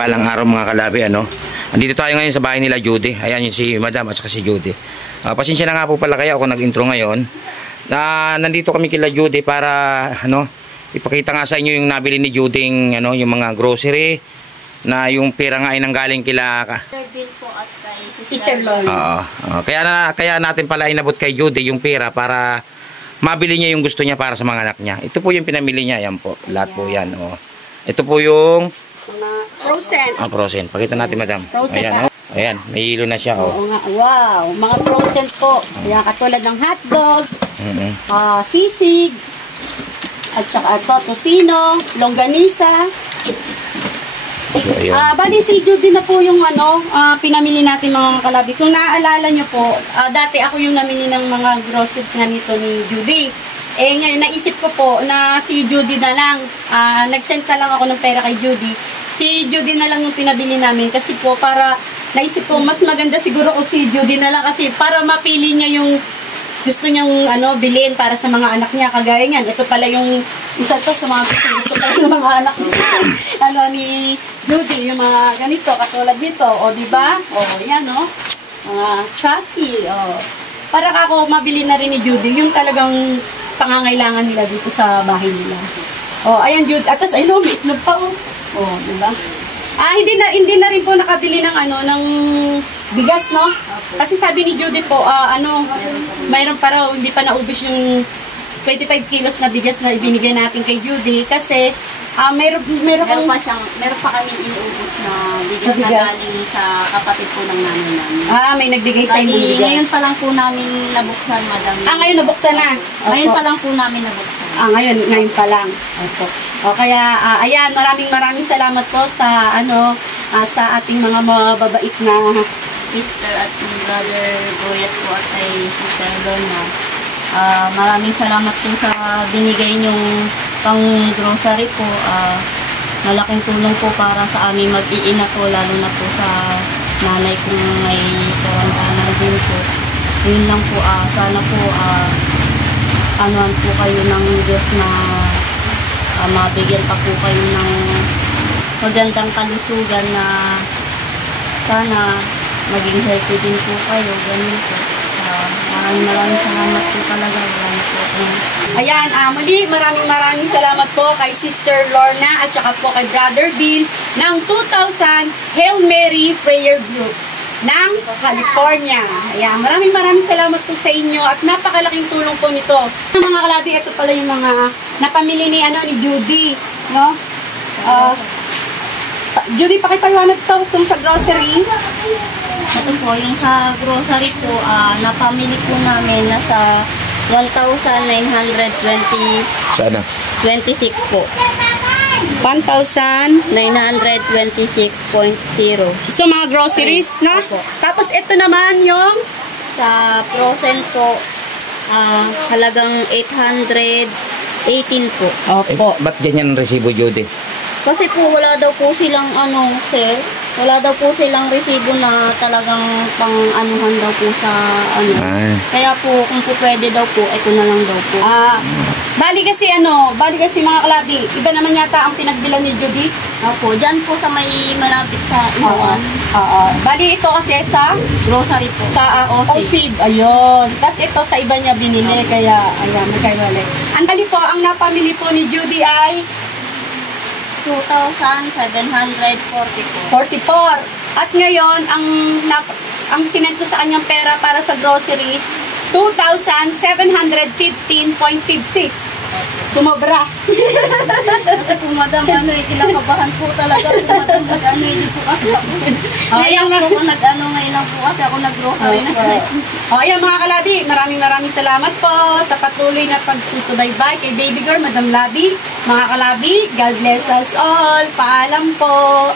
Mapagpalang araw mga kalabi, ano. Andito tayo ngayon sa bahay nila Judy. Ayan yung si Madam at saka si Judy. Pasensya na nga po pala kaya ako nag-intro ngayon. Nandito kami kila Judy para ano, ipakita nga sa inyo yung nabili ni Judy, ano, yung mga grocery na yung pera nga ay nanggaling kila Sister Lorna. Kaya natin pala inabot kay Judy yung pera para mabili niya yung gusto niya para sa mga anak niya. Ito po yung pinamili niya, yan po. Lahat po yan, oh. Ito po yung Frozen. Frozen. Pakita natin, Madam. Frozen. Ayan, oh. Ayan, may hilo na siya, oh. Oo nga. Wow, mga frozen po. Ayan, katulad ng hotdog, sisig, at saka ito, tocino, longganisa. Bali si Judy na po yung ano, pinamili natin mga kalabi. Kung naaalala nyo po, dati ako yung namili ng mga groceries nga nito ni Judy. Ngayon naisip ko po na si Judy na lang. Nag-send na lang ako ng pera kay Judy. Si Judy na lang yung pinabili namin kasi po para naisip ko mas maganda siguro kung si Judy na lang kasi para mapili niya yung gusto niyang ano, bilhin para sa mga anak niya. Kagaya niyan, ito pala yung isa to sa mga gusto pa ng mga anak niya. Ano ni Judy, yung mga ganito, katulad nito. O, diba? O, yan, o. Mga Chucky, o. Para ako mabili na rin ni Judy, yung talagang pangangailangan nila dito sa bahay nila. O, ayan, Judy. Atas, ay, no, may itlog pa, o. O, diba? Hindi na rin po nakabili ng ano, ng bigas, no? Kasi sabi ni Judy po, mayroon pa raw, hindi pa naubos yung 25 kilos na bigas na ibinigay natin kay Judy kasi meron pa kami inuubos na bigas na galing sa kapatid po ng nanay namin. May nagbigay sa inyo bigas. Ngayon pa lang po namin nabuksan, Madam. Ngayon nabuksan na? Ngayon pa lang po namin nabuksan. Ngayon pa lang. Opo. O kaya, ayan, maraming salamat po sa, sa ating mga mababait na Sister at Brother Boyet po at kay Sister Lorna. Maraming salamat po sa binigay niyong pang grocery po. Malaking tulong po para sa aming mag-iina po, lalo na po sa nanay kong may karantanan din po. Yun lang po, sana po anuan po kayo ng Diyos na mabigyan pa po kayo ng magandang kalusugan na sana maging healthy din po kayo, ganun po. Maraming salamat po talaga. Ayan, muli maraming salamat po kay Sister Lorna at saka po kay Brother Bill ng 2,000 Hail Mary Prayer Group ng California. Ayan, maraming salamat po sa inyo at napakalaking tulong po nito. Mga kalabi, ito pala yung mga napamili ni Judy, no? Judy, pakipaliwanag itong sa grocery. Ito po, yung sa grocery po, napamili po namin nasa 1,926 po. 1,926.0. So, mga groceries, na? Tapos, ito naman yung sa frozen po, halagang 818 po. Opo. Ba't ganyan ang resibo, Judy? Kasi po, wala daw po silang, sir, wala daw po silang resibo na talagang pang-anuhan daw po sa, Kaya po, kung po pwede daw po, ito na lang daw po. Bali kasi mga kalabi, iba naman yata ang pinagbilan ni Judy. Opo, dyan po sa may malapit sa Inuan. Bali ito kasi sa grocery po. Sa OSIB. Ayun. Tapos ito sa iba niya binili, kaya, ayan, magkaiwalay. Ang bali po, ang napamili po ni Judy ay 2,744. At ngayon, ang sinend ko sa kanyang pera para sa groceries, 2,715.50. Sumobra. Kasi po, Madam, kinakabahan po talaga. Madam, hindi po kasi ako. Ngayon lang po kasi ako nag-grocery na. Ayan mga kalabi, maraming salamat po sa patuloy na pagsusubaybay kay Baby Girl, Madam Labi. Mga kalabi, God bless us all. Paalam po.